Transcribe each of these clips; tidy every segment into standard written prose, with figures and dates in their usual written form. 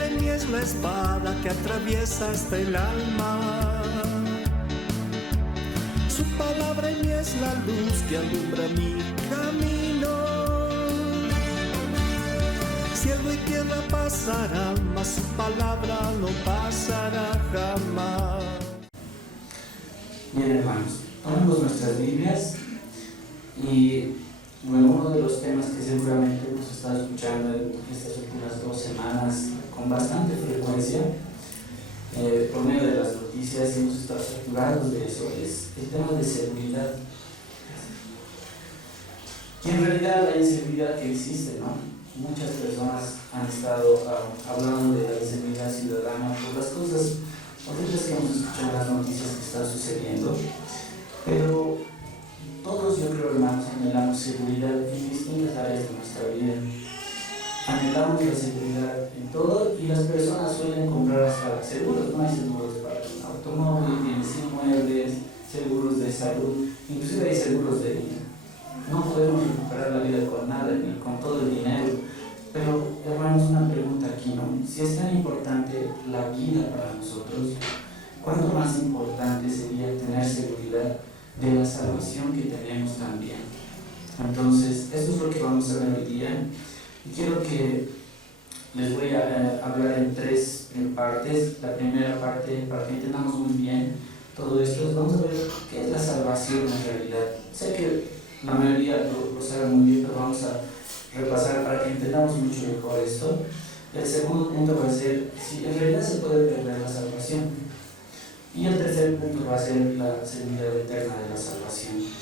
palabra en mí es la espada que atraviesa hasta el alma. Su palabra en mí es la luz que alumbra mi camino. Cielo y tierra pasarán, mas su palabra no pasará jamás. Bien, hermanos, tomemos nuestras Biblias y bueno, uno de los temas que seguramente hemos estado escuchando en estas últimas 2 semanas con bastante frecuencia por medio de las noticias, hemos estado saturados de eso, es el tema de seguridad. Y en realidad la inseguridad que existe, ¿no? Muchas personas han estado hablando de la inseguridad ciudadana por las cosas horribles que hemos escuchado en las noticias que están sucediendo, pero todos, yo creo, hermanos, anhelamos seguridad en distintas áreas de nuestra vida. Anhelamos la seguridad en todo y las personas suelen comprar hasta seguros, ¿no? Hay seguros para un automóvil, bienes inmuebles, seguros de salud, inclusive hay seguros de vida. No podemos recuperar la vida con nada, ni con todo el dinero. Pero, hermanos, una pregunta aquí, ¿no? Si es tan importante la vida para nosotros, ¿cuánto más importante sería tener seguridad de la salvación que tenemos también? Entonces, esto es lo que vamos a ver hoy día. Y quiero que les voy a hablar en 3 partes. La primera parte, para que entendamos muy bien todo esto, vamos a ver qué es la salvación en realidad. Sé que la mayoría lo sabe muy bien, pero vamos a repasar para que entendamos mucho mejor esto. El segundo punto va a ser si en realidad se puede perder la salvación. Y el tercer punto va a ser la seguridad eterna de la salvación.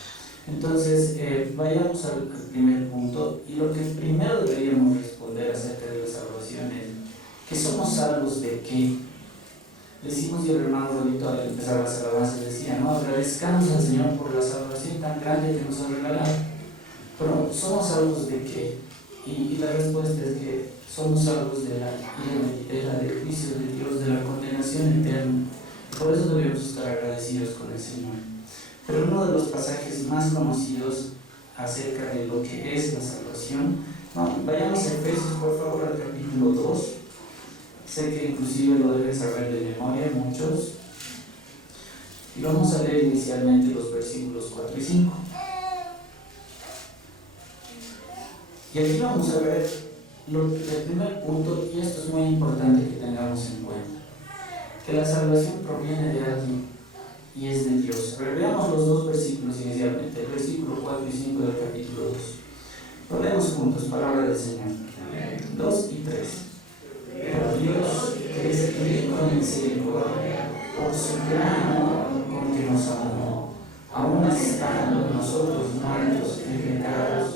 Entonces, vayamos al primer punto. Y lo que primero deberíamos responder acerca de la salvación es que somos salvos de qué. Decimos, y el hermano Rodito al empezar las alabanzas decía, no, agradezcamos al Señor por la salvación tan grande que nos ha regalado. Pero ¿somos salvos de qué? Y la respuesta es que somos salvos de la ira, del juicio de Dios, de la condenación eterna. Por eso debemos estar agradecidos con el Señor. Pero uno de los pasajes más conocidos acerca de lo que es la salvación, vayamos a Efesios, por favor, al capítulo 2. Sé que inclusive lo deben saber de memoria muchos. Y vamos a leer inicialmente los versículos 4 y 5. Y aquí vamos a ver el primer punto, y esto es muy importante que tengamos en cuenta, que la salvación proviene de alguien y es de Dios. Pero veamos los 2 versículos inicialmente, el versículo 4 y 5 del capítulo 2. Lo leemos juntos, palabra del Señor. 2 y 3. Pero Dios, que es rico en misericordia, por su gran amor con que nos amó, aun estando nosotros muertos en pecados,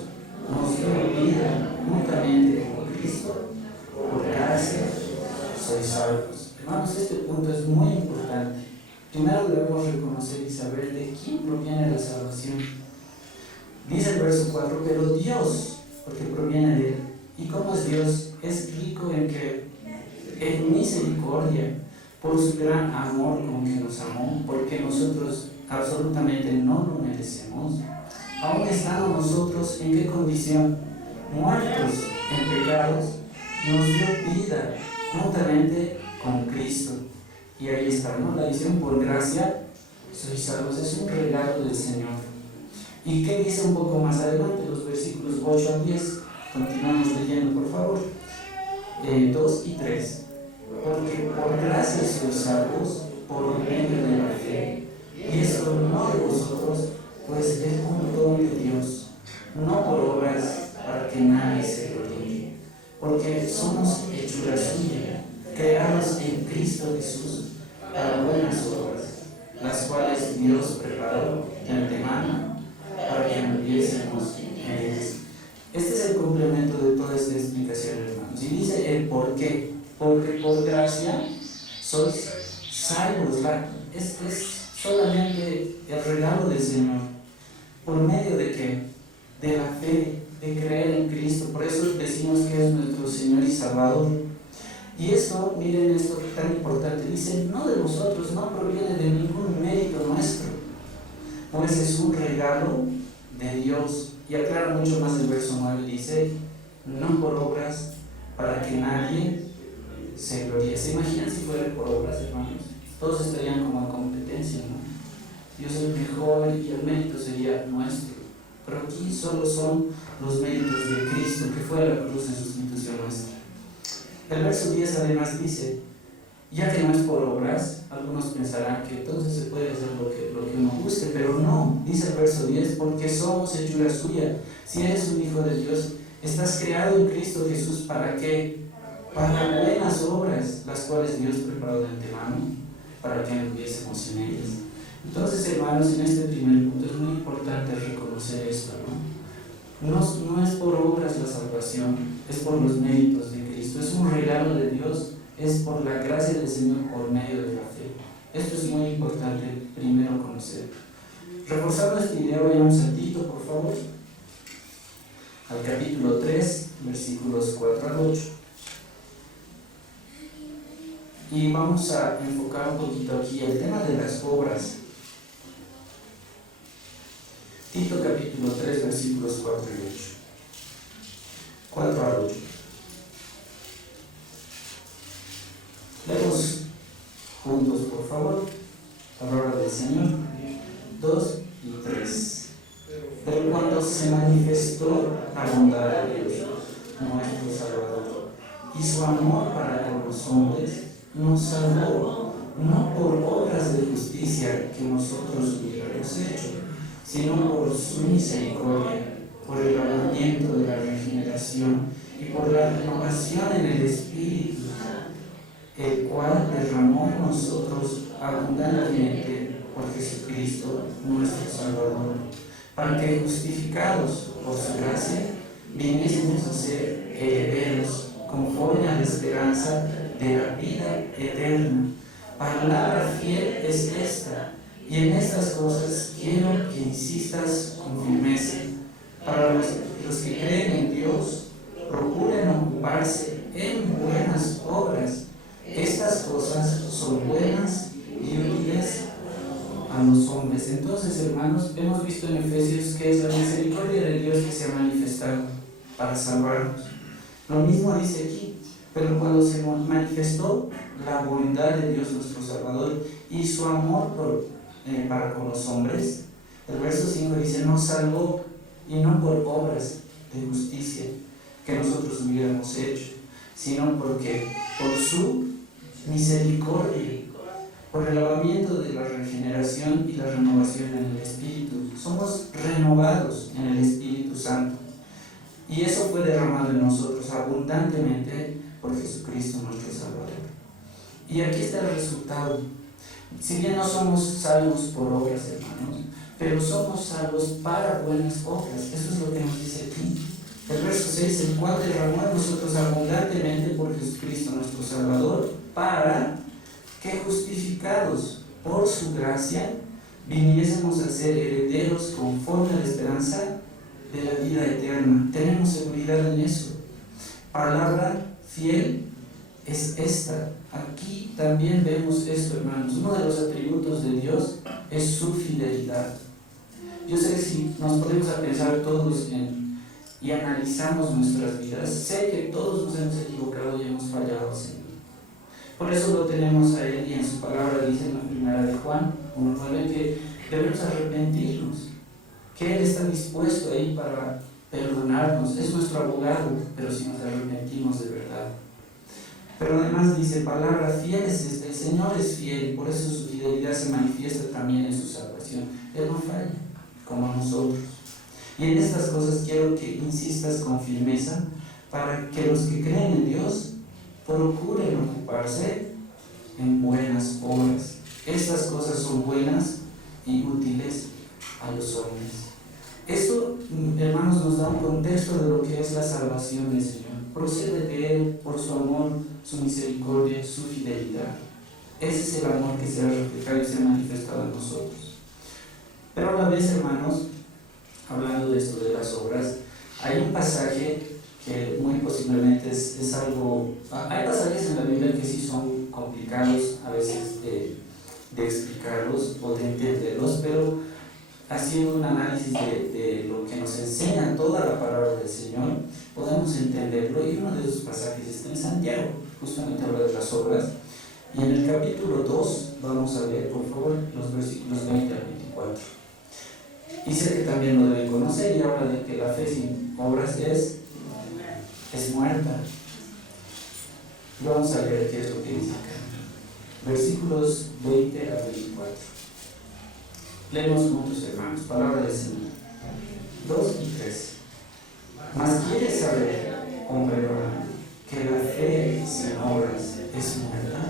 nos dio vida juntamente con Cristo. Por gracia sois salvos. Hermanos, este punto es muy importante. Primero debemos reconocer y saber de quién proviene la salvación. Dice el verso 4, pero Dios, porque proviene de Él. ¿Y cómo es Dios? Es rico en misericordia, por su gran amor con que nos amó, porque nosotros absolutamente no lo merecemos. Aún estando nosotros, ¿en qué condición? Muertos en pecados, nos dio vida juntamente con Cristo. Y ahí está, ¿no? La edición por gracia sois salvos, es un regalo del Señor. ¿Y qué dice un poco más adelante? Los versículos 8 al 10. Continuamos leyendo, por favor. 2 y 3. Porque por gracia sois salvos por medio de la fe. Y esto no de vosotros, pues es un don de Dios, no por obras para que nadie se gloríe, porque somos hechura suya, creados en Cristo Jesús para buenas obras, las cuales Dios preparó de antemano para que anduviésemos en ellas. Este es el complemento de toda esta explicación, hermanos. Y dice el por qué. Porque por gracia sois salvos. Este es solamente el regalo del Señor. ¿Por medio de qué? De la fe, de creer en Cristo. Por eso decimos que es nuestro Señor y Salvador. Y esto, miren esto tan importante, dice, no de vosotros, no proviene de ningún mérito nuestro, pues es un regalo de Dios. Y aclara mucho más el verso 9, dice, no por obras para que nadie se ¿Se imaginan si fuera por obras, hermanos? Todos estarían como en competencia, ¿no? Dios es el mejor y el mérito sería nuestro. Pero aquí solo son los méritos de Cristo, que fue a la cruz en sustitución nuestra. El verso 10 además dice, ya que no es por obras, algunos pensarán que entonces se puede hacer lo que uno guste, pero no, dice el verso 10, porque somos hechura suya. Si eres un hijo de Dios, estás creado en Cristo Jesús, ¿para qué? Para buenas obras, las cuales Dios preparó de antemano, para que anduviésemos en ellas. Entonces, hermanos, en este primer punto es muy importante reconocer esto, ¿no? No es por obras la salvación, es por los méritos de Cristo, es un regalo de Dios, es por la gracia del Señor por medio de la fe. Esto es muy importante primero conocer. Reforzando esta idea, vayamos al Tito, por favor, al capítulo 3, versículos 4 al 8. Y vamos a enfocar un poquito aquí el tema de las obras. Tito capítulo 3, versículos 4 y 8. 4 al 8. Leemos juntos, por favor, la palabra del Señor. 2 y 3. Pero cuando se manifestó la bondad de Dios, nuestro Salvador, y su amor para con los hombres, nos salvó, no por obras de justicia que nosotros hubiéramos hecho, sino por su misericordia, por el lavamiento de la regeneración y por la renovación en el Espíritu, el cual derramó en nosotros abundantemente por Jesucristo nuestro Salvador, para que, justificados por su gracia, viniésemos a ser herederos conforme a la esperanza de la vida eterna. Palabra fiel es esta, y en estas cosas quiero que insistas con firmeza. Para los que creen en Dios, procuren ocuparse en buenas obras. Estas cosas son buenas y útiles a los hombres. Entonces, hermanos, hemos visto en Efesios que es la misericordia de Dios que se ha manifestado para salvarnos. Lo mismo dice aquí, pero cuando se manifestó la bondad de Dios nuestro Salvador y su amor para con los hombres, el verso 5 dice, nos salvó, y no por obras de justicia que nosotros hubiéramos hecho, sino porque por su misericordia, por el lavamiento de la regeneración y la renovación en el Espíritu. Somos renovados en el Espíritu Santo. Y eso fue derramado en nosotros abundantemente por Jesucristo nuestro Salvador. Y aquí está el resultado. Si bien no somos salvos por obras, hermanos, pero somos salvos para buenas obras. Eso es lo que nos dice aquí. El verso 6, el cual derramó en nosotros abundantemente por Jesucristo nuestro Salvador, para que, justificados por su gracia, viniésemos a ser herederos conforme a la esperanza de la vida eterna. Tenemos seguridad en eso. Palabra fiel es esta. Aquí también vemos esto, hermanos. Uno de los atributos de Dios es su fidelidad. Yo sé que si nos ponemos a pensar todos y analizamos nuestras vidas, sé que todos nos hemos equivocado y hemos fallado al Señor. Por eso lo tenemos a Él, y en su palabra dice en la primera de Juan 1:9 que debemos arrepentirnos, que Él está dispuesto ahí para perdonarnos, es nuestro abogado, pero si nos arrepentimos de verdad. Pero además dice, palabra fiel es esta, el Señor es fiel, por eso su fidelidad se manifiesta también en su salvación. Él no falla, como nosotros. Y en estas cosas quiero que insistas con firmeza, para que los que creen en Dios procuren ocuparse en buenas obras. Estas cosas son buenas y útiles a los hombres. Esto, hermanos, nos da un contexto de lo que es la salvación del Señor. Procede de Él por su amor, su misericordia, su fidelidad. Ese es el amor que se ha reflejado y se ha manifestado en nosotros. Pero a la vez, hermanos, hablando de esto de las obras, hay un pasaje que muy posiblemente es algo... Hay pasajes en la Biblia que sí son complicados a veces de explicarlos o de entenderlos, pero haciendo un análisis de lo que nos enseña toda la palabra del Señor, podemos entenderlo, y uno de esos pasajes está en Santiago. justamente habla de las obras. Y en el capítulo 2 vamos a leer, por favor, los versículos 20 al 24. Dice que también lo deben conocer y habla de que la fe sin obras es muerta. Y vamos a leer qué es lo que dice acá. Versículos 20 al 24. Leemos juntos, hermanos, palabra del Señor. 2 y 3. Mas quieres saber, hombre varón, que la fe sin obras es muerta.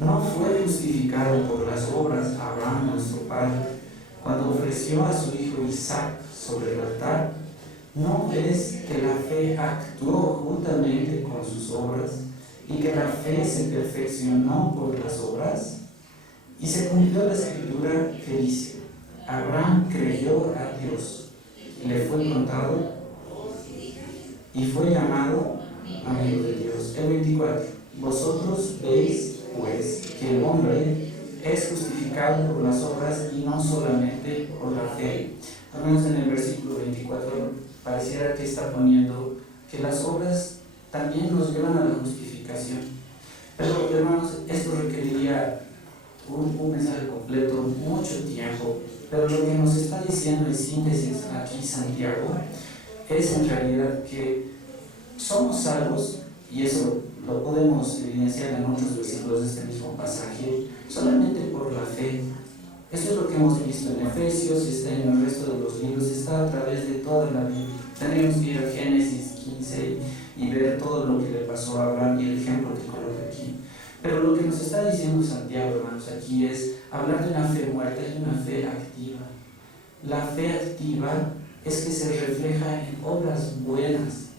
¿No fue justificado por las obras Abraham nuestro padre cuando ofreció a su hijo Isaac sobre el altar? ¿No ves que la fe actuó juntamente con sus obras y que la fe se perfeccionó por las obras? Y se cumplió la escritura que dice: Abraham creyó a Dios, le fue contado y fue llamado amigo de Dios. El 24. Vosotros veis, pues, que el hombre es justificado por las obras y no solamente por la fe. Al menos en el versículo 24 pareciera que está poniendo que las obras también nos llevan a la justificación. Pero, hermanos, esto requeriría un mensaje completo, mucho tiempo. Pero lo que nos está diciendo en síntesis aquí Santiago es en realidad que somos salvos, y eso lo podemos evidenciar en otros versículos de este mismo pasaje, solamente por la fe. Esto es lo que hemos visto en Efesios, está en el resto de los libros, está a través de toda la Biblia. Tenemos que ir a Génesis 15 y ver todo lo que le pasó a Abraham y el ejemplo que coloca aquí. Pero lo que nos está diciendo Santiago, hermanos, aquí es hablar de una fe muerta y una fe activa. La fe activa es que se refleja en obras buenas.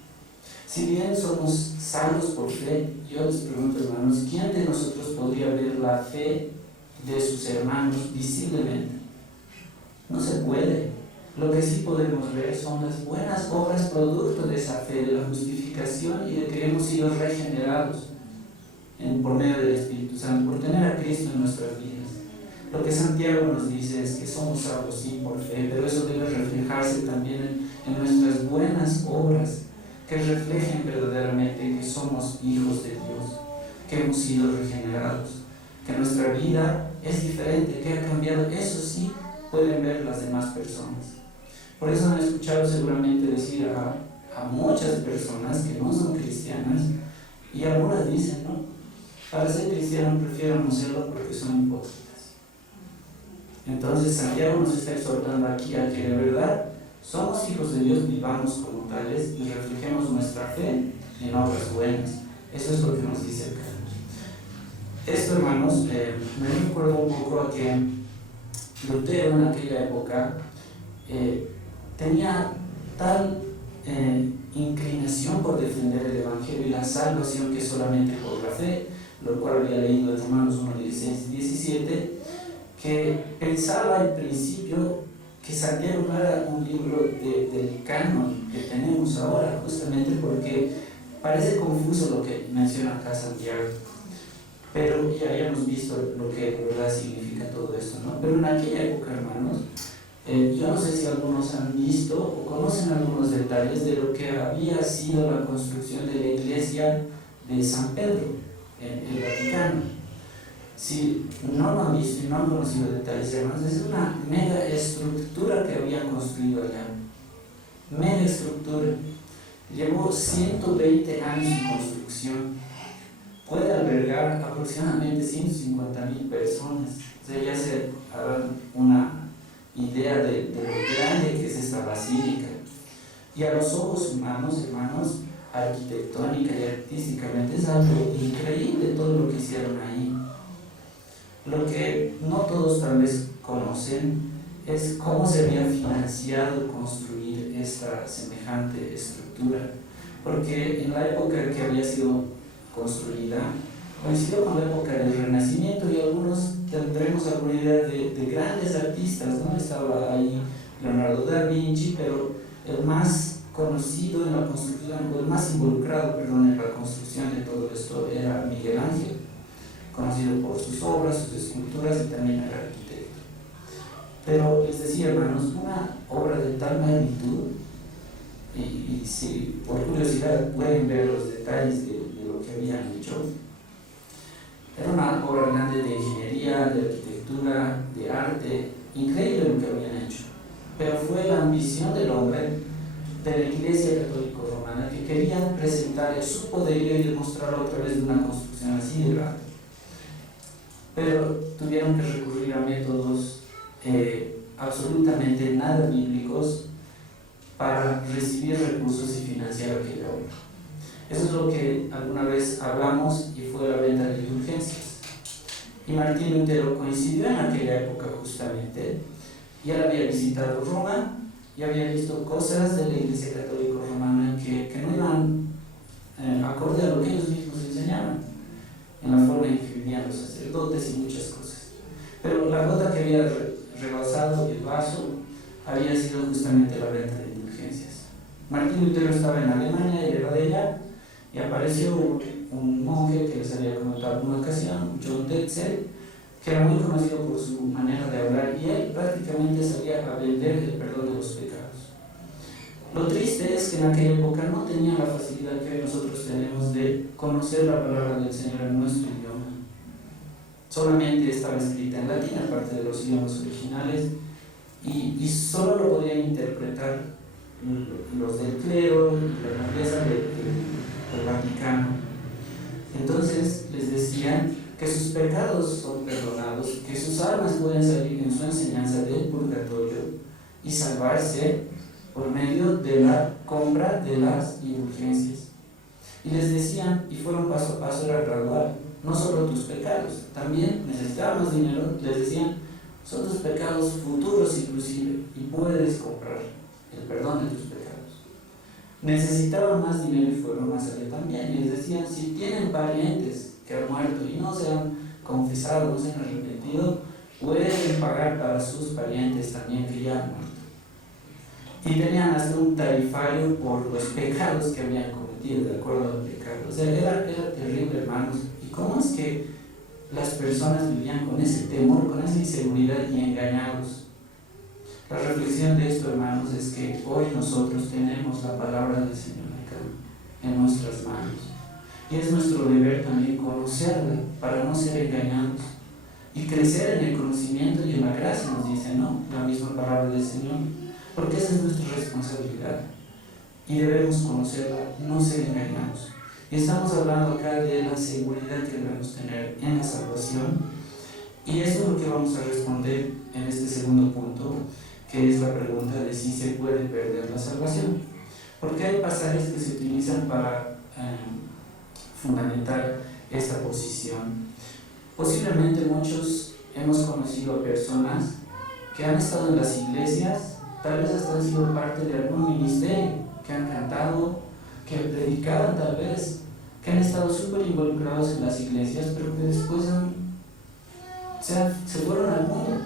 Si bien somos salvos por fe, yo les pregunto, hermanos, ¿quién de nosotros podría ver la fe de sus hermanos visiblemente? No se puede. Lo que sí podemos ver son las buenas obras producto de esa fe, de la justificación y de que hemos sido regenerados por medio del Espíritu Santo, por tener a Cristo en nuestras vidas. Lo que Santiago nos dice es que somos salvos sí por fe, pero eso debe reflejarse también en nuestras buenas obras, que reflejen verdaderamente que somos hijos de Dios, que hemos sido regenerados, que nuestra vida es diferente, que ha cambiado. Eso sí pueden ver las demás personas. Por eso han escuchado seguramente decir a muchas personas que no son cristianas, y algunas dicen, ¿no? Para ser cristiano prefiero no serlo porque son hipócritas. Entonces Santiago nos está exhortando aquí a que de verdad somos hijos de Dios, vivamos como tales y reflejemos nuestra fe en obras buenas. Eso es lo que nos dice acá. Esto, hermanos, me recuerda un poco a que Lutero en aquella época tenía tal inclinación por defender el Evangelio y la salvación que solamente por la fe, lo cual había leído en Romanos 1, 16 y 17, que pensaba en principio que Santiago no era un libro del canon que tenemos ahora, justamente porque parece confuso lo que menciona acá Santiago. Pero ya habíamos visto lo que de verdad significa todo esto, ¿no? Pero en aquella época, hermanos, yo no sé si algunos han visto o conocen algunos detalles de lo que había sido la construcción de la iglesia de San Pedro en el Vaticano. Si no lo han visto y no han conocido detalles, hermanos, es una mega estructura que habían construido allá. Mega estructura. Llevó 120 años de construcción. Puede albergar aproximadamente 150,000 personas. O sea, ya se harán una idea de lo grande que es esta basílica. Y a los ojos humanos, hermanos, arquitectónica y artísticamente es algo increíble todo lo que hicieron ahí. Lo que no todos tal vez conocen es cómo se había financiado construir esta semejante estructura, porque en la época que había sido construida coincidió con la época del Renacimiento y algunos tendremos alguna idea de grandes artistas, ¿no? Estaba ahí Leonardo da Vinci, pero el más conocido en la construcción, o el más involucrado, perdón, en la construcción de todo esto era Miguel Ángel, conocido por sus obras, sus esculturas y también era arquitecto. Pero les decía, hermanos, una obra de tal magnitud, y si por curiosidad pueden ver los detalles de lo que habían hecho. Era una obra grande de ingeniería, de arquitectura, de arte, increíble lo que habían hecho. Pero fue la ambición del hombre, de la Iglesia Católica Romana, que querían presentar su poderío y demostrarlo a través de una construcción así de grande. Pero tuvieron que recurrir a métodos absolutamente nada bíblicos para recibir recursos y financiar aquella obra. Eso es lo que alguna vez hablamos y fue la venta de indulgencias. Y Martín Lutero coincidió en aquella época justamente, y él había visitado Roma y había visto cosas de la Iglesia Católica Romana que no iban acorde a lo que ellos mismos enseñaban, en la forma en que vivían los sacerdotes y muchas cosas. Pero la gota que había rebasado el vaso había sido justamente la venta de indulgencias. Martín Lutero estaba en Alemania y era de allá, y apareció un monje que les había comentado en una ocasión, John Tetzel, que era muy conocido por su manera de hablar, y él prácticamente salía a vender el perdón de los pecados. Lo triste es que en aquella época no tenían la facilidad que hoy nosotros tenemos de conocer la palabra del Señor en nuestro idioma. Solamente estaba escrita en latín, aparte de los idiomas originales, y solo lo podían interpretar los del clero y la nobleza del Vaticano. Entonces les decían que sus pecados son perdonados, que sus almas pueden salir en su enseñanza del purgatorio y salvarse por medio de la compra de las indulgencias. Y les decían, y fueron paso a paso, era gradual, no solo tus pecados, también necesitábamos dinero, les decían, son tus pecados futuros inclusive, y puedes comprar el perdón de tus pecados. Necesitaban más dinero y fueron más allá también, y les decían, si tienen parientes que han muerto y no se han confesado, no se han arrepentido, pueden pagar para sus parientes también que ya han muerto. Y tenían hasta un tarifario por los pecados que habían cometido, de acuerdo a los pecados. O sea, era terrible, hermanos. ¿Y cómo es que las personas vivían con ese temor, con esa inseguridad y engañados? La reflexión de esto, hermanos, es que hoy nosotros tenemos la palabra del Señor acá, en nuestras manos. Y es nuestro deber también conocerla para no ser engañados y crecer en el conocimiento y en la gracia, nos dice, ¿no? La misma palabra del Señor. Porque esa es nuestra responsabilidad y debemos conocerla, no ser engañados. Y estamos hablando acá de la seguridad que debemos tener en la salvación, y eso es lo que vamos a responder en este segundo punto, que es la pregunta de si se puede perder la salvación. Porque hay pasajes que se utilizan para fundamentar esta posición. Posiblemente muchos hemos conocido a personas que han estado en las iglesias, tal vez hasta han sido parte de algún ministerio, que han cantado, que predicaban tal vez, que han estado súper involucrados en las iglesias, pero que después se fueron al mundo,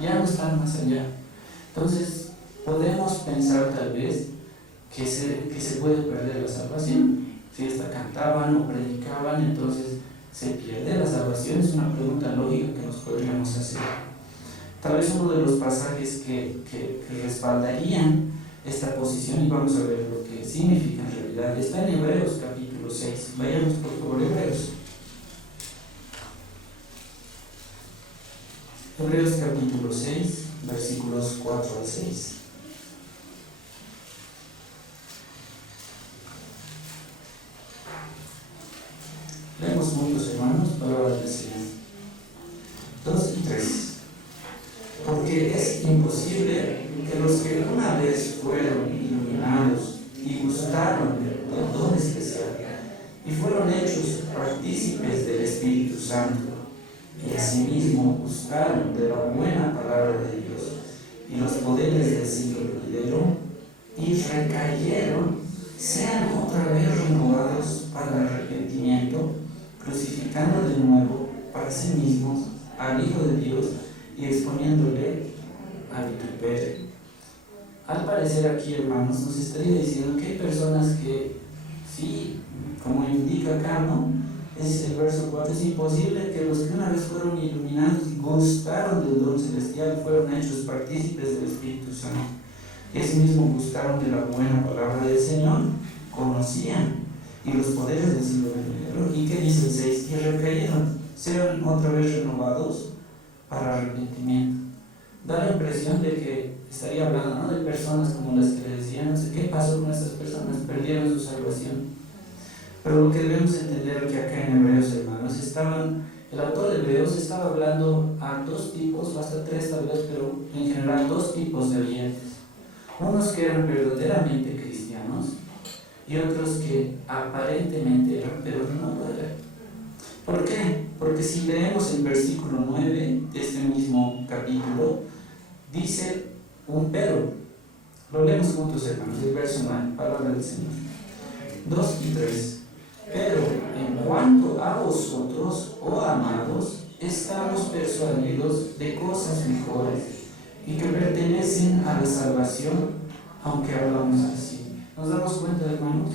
ya no están más allá. Entonces, podemos pensar tal vez que se puede perder la salvación. Si hasta cantaban o predicaban, entonces se pierde la salvación. Es una pregunta lógica que nos podríamos hacer. Tal vez uno de los pasajes que respaldarían esta posición, y vamos a ver lo que significa en realidad, está en Hebreos capítulo 6. Vayamos por favor, Hebreos. Hebreos capítulo 6, versículos 4 al 6. Leemos juntos, hermanos, palabra del Señor. 2 y 3. Porque es imposible que los que una vez fueron iluminados y gustaron del don especial y fueron hechos partícipes del Espíritu Santo y asimismo gustaron de la buena palabra de Dios y los poderes del siglo venidero y recayeron, sean otra vez renovados para el arrepentimiento, crucificando de nuevo para sí mismos al Hijo de Dios y exponiéndole a vituperio. Al parecer aquí, hermanos, nos estaría diciendo que hay personas que, sí, como indica acá, ¿no? Es el verso 4, es imposible que los que una vez fueron iluminados y gustaron del don celestial fueron hechos partícipes del Espíritu Santo. Y asimismo gustaron de la buena palabra del Señor, conocían y los poderes del siglo venidero. ¿Y qué dice el 6? Y recayeron, sean otra vez renovados para arrepentimiento. Da la impresión de que estaría hablando, ¿no?, de personas como las que le decían, no sé qué pasó con estas personas, perdieron su salvación. Pero lo que debemos entender que acá en Hebreos, hermanos, el autor de Hebreos estaba hablando a dos tipos, hasta tres tal vez, pero en general dos tipos de oyentes. Unos que eran verdaderamente cristianos y otros que aparentemente eran, pero no lo eran. ¿Por qué? Porque si leemos el versículo 9 de este mismo capítulo, dice un pero. Lo leemos juntos, hermanos, el verso 9, palabra del Señor. 2 y 3. Pero en cuanto a vosotros, oh amados, estamos persuadidos de cosas mejores y que pertenecen a la salvación, aunque hablamos así. ¿Nos damos cuenta, hermanos?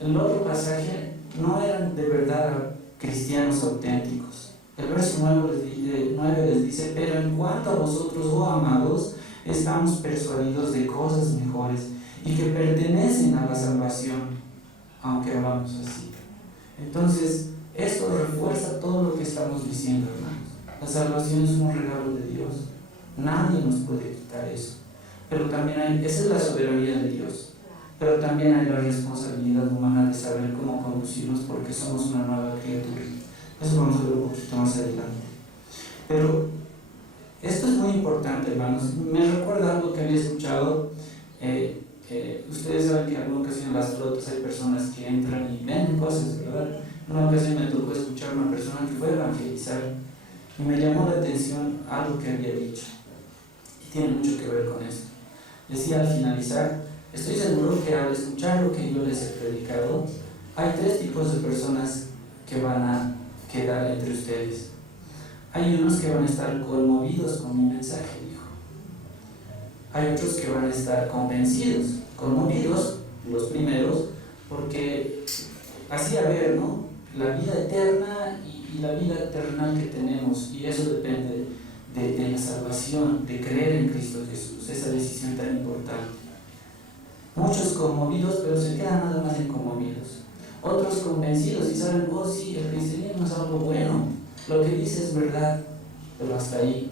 El otro pasaje no eran de verdad cristianos auténticos. El verso 9 les dice, pero en cuanto a vosotros, oh amados, estamos persuadidos de cosas mejores y que pertenecen a la salvación, aunque hablamos así. Entonces, esto refuerza todo lo que estamos diciendo, hermanos. La salvación es un regalo de Dios. Nadie nos puede quitar eso. Pero también esa es la soberanía de Dios. Pero también hay la responsabilidad humana de saber cómo conducirnos porque somos una nueva criatura. Eso vamos a ver un poquito más adelante. Pero esto es muy importante, hermanos. Me recuerda algo que había escuchado. Ustedes saben que en alguna ocasión en las flotas hay personas que entran y ven cosas, ¿verdad? En una ocasión me tocó escuchar a una persona que fue a evangelizar y me llamó la atención algo que había dicho. Y tiene mucho que ver con esto. Decía al finalizar, estoy seguro que al escuchar lo que yo les he predicado, hay tres tipos de personas que van a quedar entre ustedes. Hay unos que van a estar conmovidos con mi mensaje, dijo. Hay otros que van a estar convencidos, conmovidos, los primeros, porque hacía ver, ¿no?, la vida eterna y la vida terrenal que tenemos, y eso depende de la salvación, de creer en Cristo Jesús, esa decisión tan importante. Muchos conmovidos, pero se quedan nada más en conmovidos. Otros convencidos y saben, oh sí, el cristianismo es algo bueno, lo que dice es verdad, pero hasta ahí.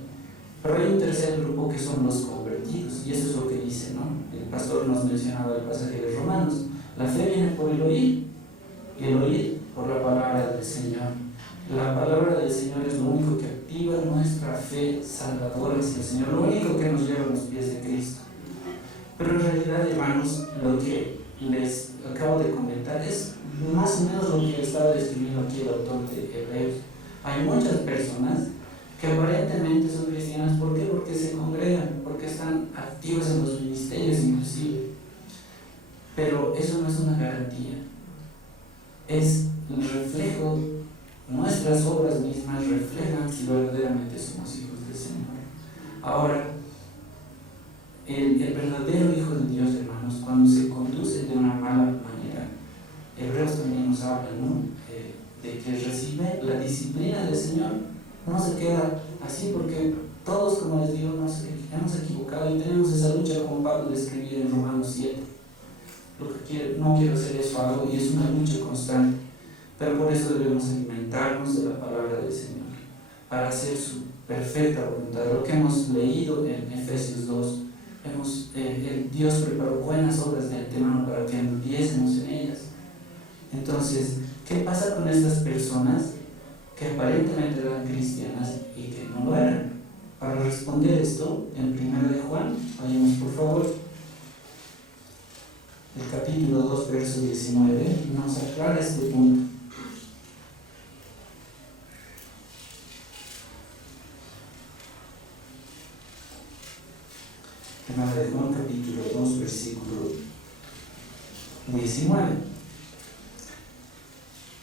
Pero hay un tercer grupo que son los convertidos, y eso es lo que dice, ¿no? El pastor nos mencionaba el pasaje de Romanos. La fe viene por el oír, y el oír por la palabra del Señor. La palabra del Señor es lo único que activa nuestra fe salvadora hacia el Señor, lo único que nos lleva a los pies de Cristo. Pero en realidad, hermanos, lo que les acabo de comentar es más o menos lo que estaba describiendo aquí el autor de Hebreos. Hay muchas personas que aparentemente son cristianas. ¿Por qué? Porque se congregan, porque están activos en los ministerios inclusive. Pero eso no es una garantía. Es el reflejo, nuestras obras mismas reflejan si verdaderamente somos hijos del Señor. Ahora, el verdadero Hijo de Dios, hermanos, cuando se conduce de una mala manera, Hebreos también nos habla, ¿no?, de que recibe la disciplina del Señor. No se queda así porque todos, como les digo, nos hemos equivocado y tenemos esa lucha, como Pablo describía en Romanos 7. No quiero hacer eso, algo, y es una lucha constante. Pero por eso debemos alimentarnos de la palabra del Señor, para hacer su perfecta voluntad. Lo que hemos leído en Efesios 2, Dios preparó buenas obras de antemano para que anduviésemos en ellas. Entonces, ¿qué pasa con estas personas que aparentemente eran cristianas y que no lo eran? Para responder esto, en 1 de Juan, vayamos por favor, el capítulo 2, verso 19, nos aclara este punto. 1 de Juan, capítulo 2, versículo 19.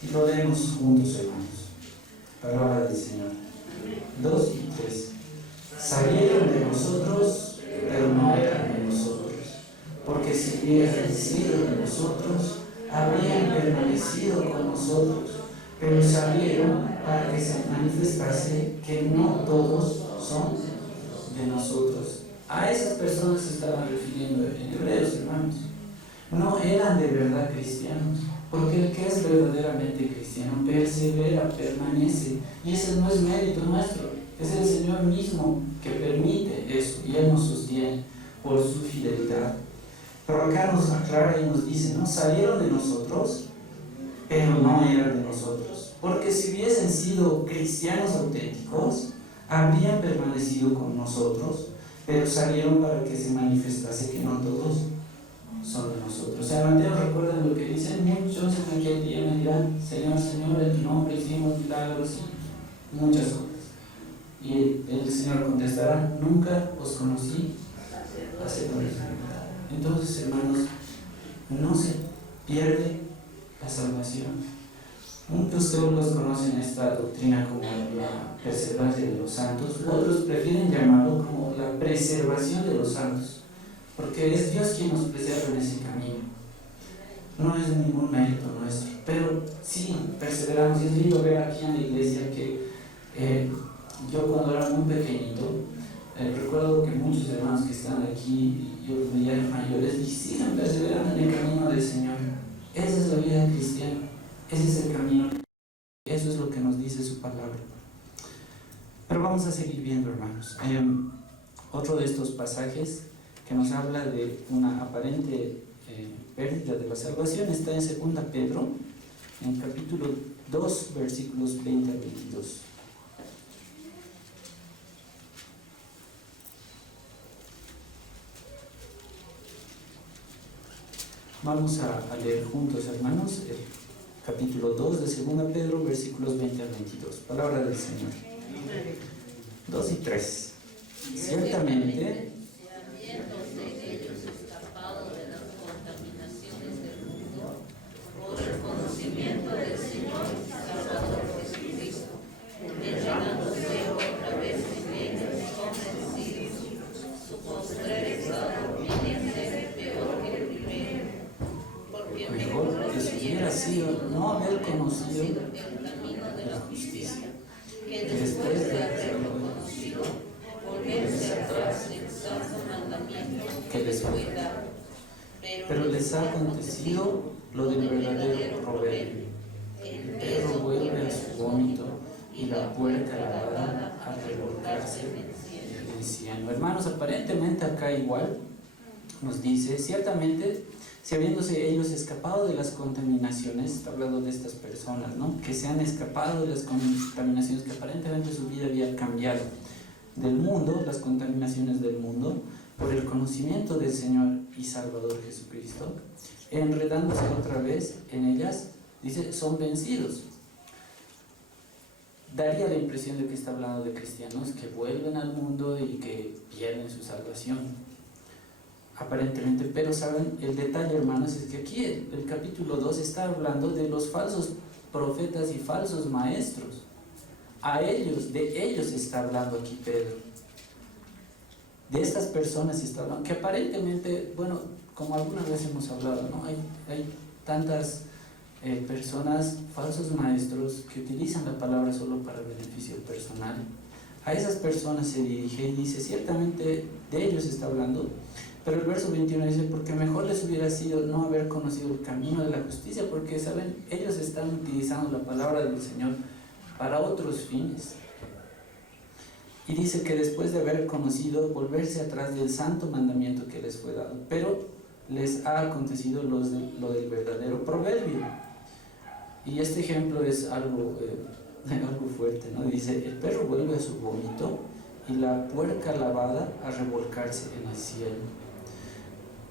Y lo leemos juntos, hermanos. Palabra del Señor. 2 y 3. Salieron de nosotros, pero no eran de nosotros. Porque si hubieran sido de nosotros, habrían permanecido con nosotros. Pero salieron para que se manifestase que no todos son de nosotros. A esas personas se estaban refiriendo en Hebreos, hermanos. No eran de verdad cristianos. Porque el que es verdaderamente cristiano persevera, permanece, y ese no es mérito nuestro, es el Señor mismo que permite eso, y Él nos sostiene por su fidelidad. Pero acá nos aclara y nos dice, no salieron de nosotros, pero no eran de nosotros, porque si hubiesen sido cristianos auténticos, habrían permanecido con nosotros, pero salieron para que se manifestase que no todos son de nosotros. San Mateo, recuerden lo que dicen, muchos en aquel día me dirán, Señor, Señor, en tu nombre hicimos milagros y muchas cosas. Y el Señor contestará, nunca os conocí, hacedores de maldad. Entonces, hermanos, no se pierde la salvación. Muchos teólogos conocen esta doctrina como la perseverancia de los santos, otros prefieren llamarlo como la preservación de los santos, porque es Dios quien nos preserva en ese camino. No es ningún mérito nuestro, pero sí perseveramos. Y es lindo ver aquí en la iglesia que yo cuando era muy pequeñito, recuerdo que muchos hermanos que están aquí, yo los veía mayores, y siguen perseverando en el camino del Señor. Esa es la vida cristiana, ese es el camino, eso es lo que nos dice su palabra. Pero vamos a seguir viendo, hermanos. Otro de estos pasajes que nos habla de una aparente pérdida de la salvación está en 2 Pedro, en capítulo 2, versículos 20 al 22. Vamos a leer juntos, hermanos, el capítulo 2 de 2 Pedro, versículos 20 al 22. Palabra del Señor. 2 y 3. Ciertamente, mejor les hubiera sido no haber conocido la justicia, que después de haberlo conocido, volverse atrás del santo mandamiento que les fue dado. Pero les ha acontecido lo del verdadero proverbio: el perro vuelve a su vómito y la puerca lavada a revolcarse en el cieno. Hermanos, aparentemente acá igual nos dice, ciertamente, si habiéndose ellos escapado de las contaminaciones, está hablando de estas personas, ¿no?, que se han escapado de las contaminaciones, que aparentemente su vida había cambiado del mundo, las contaminaciones del mundo, por el conocimiento del Señor y Salvador Jesucristo, enredándose otra vez en ellas, dice, son vencidos. Daría la impresión de que está hablando de cristianos que vuelven al mundo y que pierden su salvación, aparentemente. Pero saben, el detalle, hermanos, es que aquí el capítulo 2 está hablando de los falsos profetas y falsos maestros. De ellos está hablando aquí Pedro. De estas personas está hablando, que aparentemente, bueno, como alguna vez hemos hablado, ¿no?, hay tantas personas, falsos maestros, que utilizan la palabra solo para beneficio personal. A esas personas se dirige y dice, ciertamente de ellos está hablando. Pero el verso 21 dice, porque mejor les hubiera sido no haber conocido el camino de la justicia, porque, ¿saben?, ellos están utilizando la palabra del Señor para otros fines. Y dice que después de haber conocido, volverse atrás del santo mandamiento que les fue dado. Pero les ha acontecido lo del verdadero proverbio. Y este ejemplo es algo fuerte, ¿no? Dice, el perro vuelve a su vómito y la puerca lavada a revolcarse en el cielo.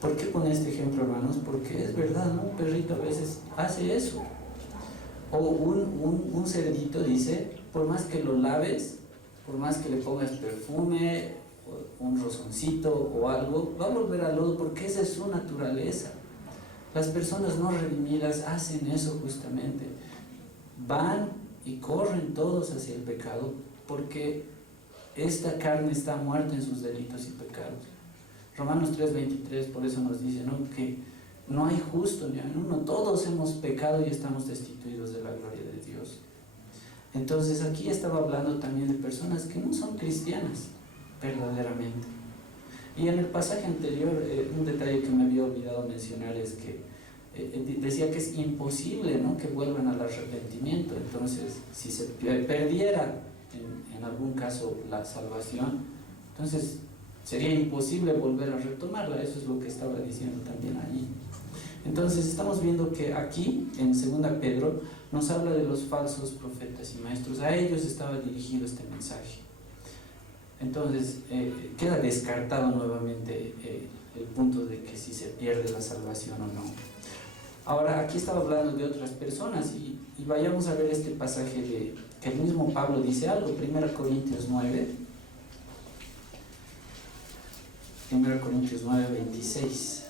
¿Por qué pone este ejemplo, hermanos? Porque es verdad, ¿no? Un perrito a veces hace eso. O un cerdito, dice, por más que lo laves, por más que le pongas perfume, o un rozoncito o algo, va a volver al lodo, porque esa es su naturaleza. Las personas no redimidas hacen eso justamente. Van y corren todos hacia el pecado, porque esta carne está muerta en sus delitos y pecados. Romanos 3:23 por eso nos dice, ¿no?, que no hay justo ni hay uno, todos hemos pecado y estamos destituidos de la gloria de Dios. Entonces aquí estaba hablando también de personas que no son cristianas verdaderamente. Y en el pasaje anterior, un detalle que me había olvidado mencionar es que decía que es imposible, ¿no?, que vuelvan al arrepentimiento. Entonces, si se perdiera en algún caso la salvación, entonces sería imposible volver a retomarla. Eso es lo que estaba diciendo también allí. Entonces estamos viendo que aquí en 2 Pedro nos habla de los falsos profetas y maestros. A ellos estaba dirigido este mensaje. Entonces queda descartado nuevamente el punto de que si se pierde la salvación o no. Ahora aquí estaba hablando de otras personas y vayamos a ver este pasaje de que el mismo Pablo dice algo. 1 Corintios 9, 26.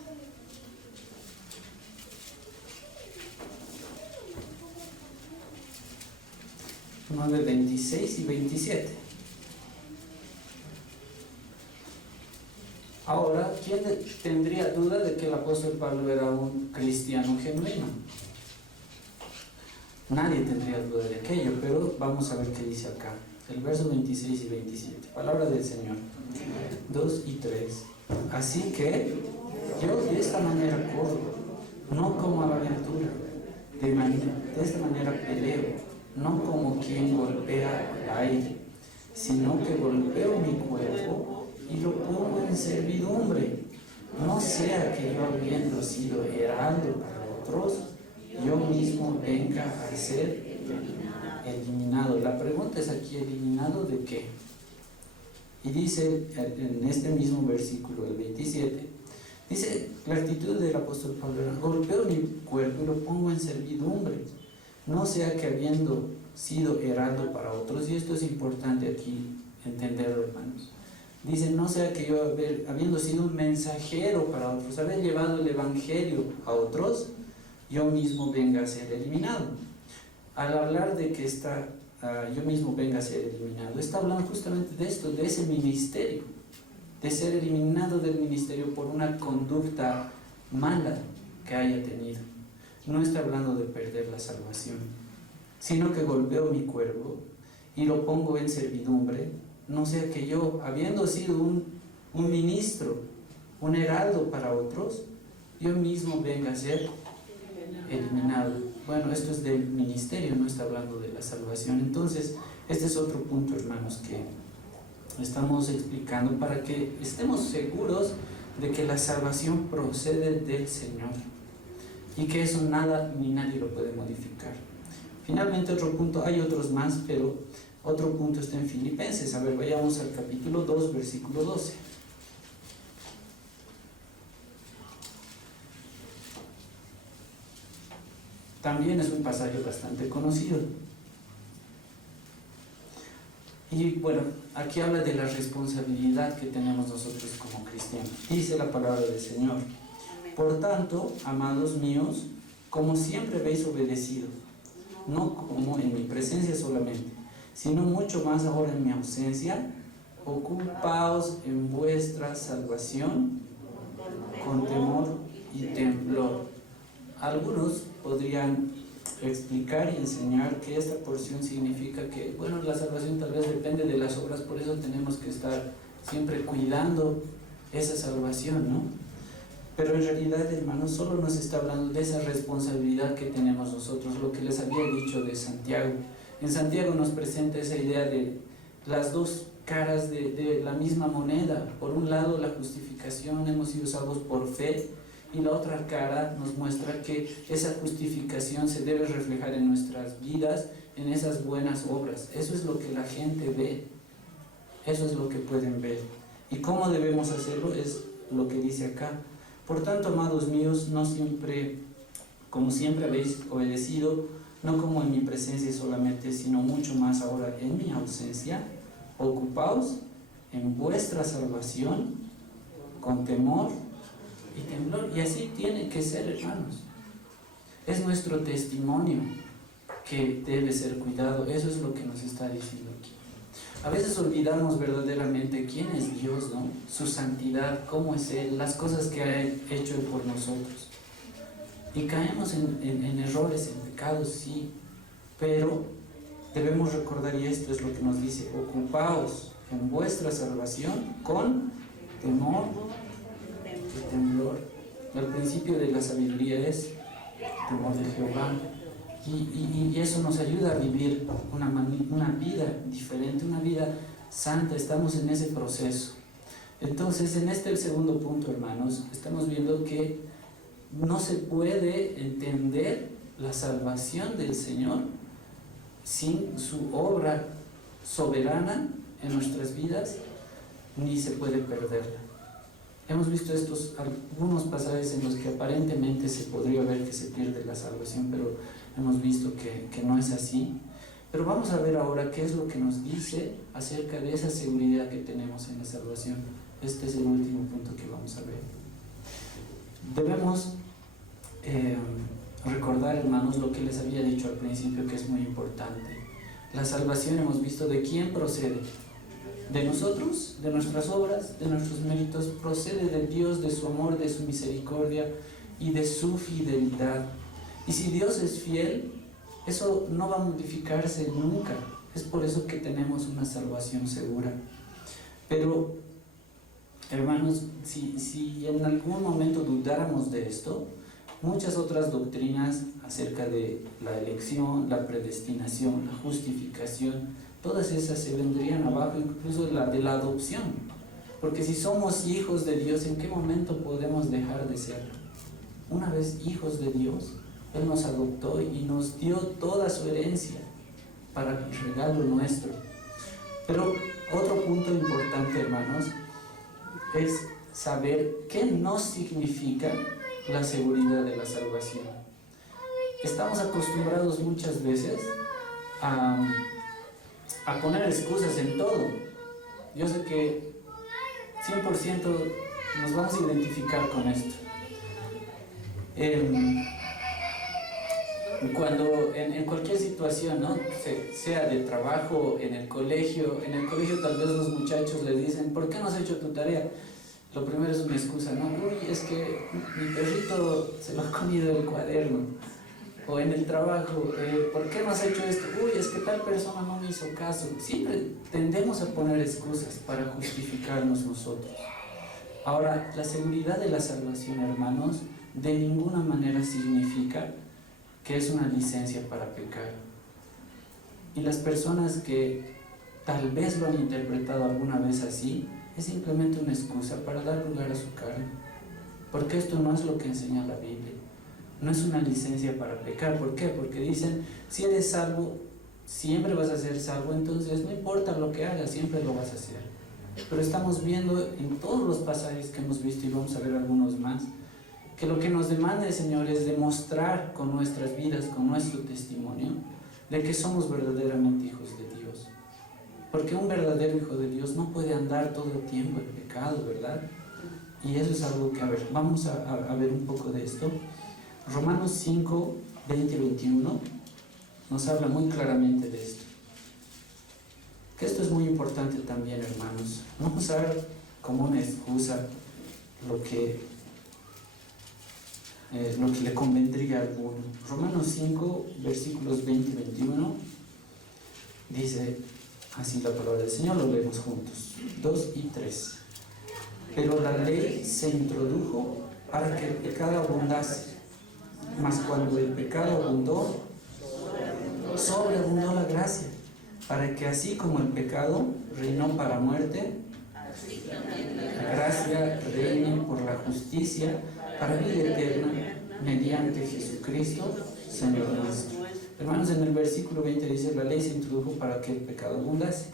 9, 26 y 27. Ahora, ¿quién tendría duda de que el apóstol Pablo era un cristiano genuino? Nadie tendría duda de aquello, pero vamos a ver qué dice acá. El verso 26 y 27. Palabra del Señor. 2 y 3. Así que yo de esta manera corro, no como a la aventura, de esta manera peleo, no como quien golpea el aire, sino que golpeo mi cuerpo y lo pongo en servidumbre, no sea que yo, habiendo sido heraldo para otros, yo mismo venga a ser eliminado. La pregunta es aquí, ¿eliminado de qué? Y dice en este mismo versículo, el 27, dice la actitud del apóstol Pablo: golpeo mi cuerpo y lo pongo en servidumbre, no sea que habiendo sido heraldo para otros, y esto es importante aquí entenderlo, hermanos. Dice, no sea que yo, habiendo sido un mensajero para otros, haber llevado el evangelio a otros, yo mismo venga a ser eliminado. Al hablar de que yo mismo venga a ser eliminado, está hablando justamente de esto, de ese ministerio, de ser eliminado del ministerio por una conducta mala que haya tenido. No está hablando de perder la salvación, sino que golpeo mi cuerpo y lo pongo en servidumbre, no sea que yo, habiendo sido un ministro, un heraldo para otros, yo mismo venga a ser eliminado. Bueno, esto es del ministerio, no está hablando de la salvación. Entonces, este es otro punto, hermanos, que estamos explicando para que estemos seguros de que la salvación procede del Señor y que eso nada ni nadie lo puede modificar. Finalmente, otro punto, hay otros más, pero otro punto está en Filipenses. A ver, vayamos al capítulo 2, versículo 12. También es un pasaje bastante conocido. Y bueno, aquí habla de la responsabilidad que tenemos nosotros como cristianos. Dice la palabra del Señor: por tanto, amados míos, como siempre habéis obedecido, no como en mi presencia solamente, sino mucho más ahora en mi ausencia, ocupaos en vuestra salvación con temor y temblor. Algunos podrían explicar y enseñar que esta porción significa que, bueno, la salvación tal vez depende de las obras, por eso tenemos que estar siempre cuidando esa salvación, ¿no? Pero en realidad, hermanos, solo nos está hablando de esa responsabilidad que tenemos nosotros, lo que les había dicho de Santiago. En Santiago nos presenta esa idea de las dos caras de la misma moneda. Por un lado, la justificación, hemos sido salvos por fe, y la otra cara nos muestra que esa justificación se debe reflejar en nuestras vidas, en esas buenas obras. Eso es lo que la gente ve, eso es lo que pueden ver. ¿Y cómo debemos hacerlo? Es lo que dice acá. Por tanto, amados míos, como siempre habéis obedecido, no como en mi presencia solamente, sino mucho más ahora en mi ausencia, ocupaos en vuestra salvación con temor y temblor. Y así tiene que ser, hermanos. Es nuestro testimonio que debe ser cuidado. Eso es lo que nos está diciendo aquí. A veces olvidamos verdaderamente quién es Dios, ¿no? Su santidad, cómo es Él, las cosas que ha hecho Él por nosotros. Y caemos en errores, en pecados, sí, pero debemos recordar, y esto es lo que nos dice: ocupaos en vuestra salvación con temor y temblor. El principio de la sabiduría es temor de Jehová. Y eso nos ayuda a vivir una vida diferente, una vida santa. Estamos en ese proceso. Entonces, en este segundo punto, hermanos, estamos viendo que no se puede entender la salvación del Señor sin su obra soberana en nuestras vidas, ni se puede perderla. Hemos visto algunos pasajes en los que aparentemente se podría ver que se pierde la salvación, pero hemos visto que no es así. Pero vamos a ver ahora qué es lo que nos dice acerca de esa seguridad que tenemos en la salvación. Este es el último punto que vamos a ver. Debemos recordar, hermanos, lo que les había dicho al principio, que es muy importante. La salvación, hemos visto, ¿de quién procede? De nosotros, de nuestras obras, de nuestros méritos. Procede de Dios, de su amor, de su misericordia y de su fidelidad. Y si Dios es fiel, eso no va a modificarse nunca. Es por eso que tenemos una salvación segura. Pero, hermanos, si en algún momento dudáramos de esto, muchas otras doctrinas acerca de la elección, la predestinación, la justificación, todas esas se vendrían abajo, incluso la de la adopción. Porque si somos hijos de Dios, ¿en qué momento podemos dejar de serlo? Una vez hijos de Dios, Él nos adoptó y nos dio toda su herencia para regalo nuestro. Pero otro punto importante, hermanos, es saber qué no significa la seguridad de la salvación. Estamos acostumbrados muchas veces a poner excusas en todo. Yo sé que 100% nos vamos a identificar con esto. Cuando en cualquier situación, ¿no? Sea de trabajo, en el colegio tal vez los muchachos les dicen: ¿por qué no has hecho tu tarea? Lo primero es una excusa, ¿no? Uy, es que mi perrito se lo ha comido el cuaderno. O en el trabajo, ¿por qué no has hecho esto? Uy, es que tal persona no me hizo caso. Siempre tendemos a poner excusas para justificarnos nosotros. Ahora, la seguridad de la salvación, hermanos, de ninguna manera significa que es una licencia para pecar. Y las personas que tal vez lo han interpretado alguna vez así, es simplemente una excusa para dar lugar a su carne. Porque esto no es lo que enseña la Biblia. No es una licencia para pecar. ¿Por qué? Porque dicen: si eres salvo, siempre vas a ser salvo, entonces no importa lo que hagas, siempre lo vas a hacer. Pero estamos viendo en todos los pasajes que hemos visto, y vamos a ver algunos más, que lo que nos demanda el Señor es demostrar con nuestras vidas, con nuestro testimonio, de que somos verdaderamente hijos de Dios. Porque un verdadero hijo de Dios no puede andar todo el tiempo en pecado, ¿verdad? Y eso es algo que, vamos a ver un poco de esto. Romanos 5, 20 y 21 nos habla muy claramente de esto. Que esto es muy importante también, hermanos. No usar como una excusa lo que le convendría a alguno. Romanos 5, versículos 20 y 21 dice así la palabra del Señor, lo leemos juntos, 2 y 3. Pero la ley se introdujo para que el pecado abundase, mas cuando el pecado abundó, sobreabundó la gracia, para que así como el pecado reinó para muerte, la gracia reine por la justicia para vida eterna mediante Jesucristo, Señor nuestro. Hermanos, en el versículo 20 dice: la ley se introdujo para que el pecado abundase.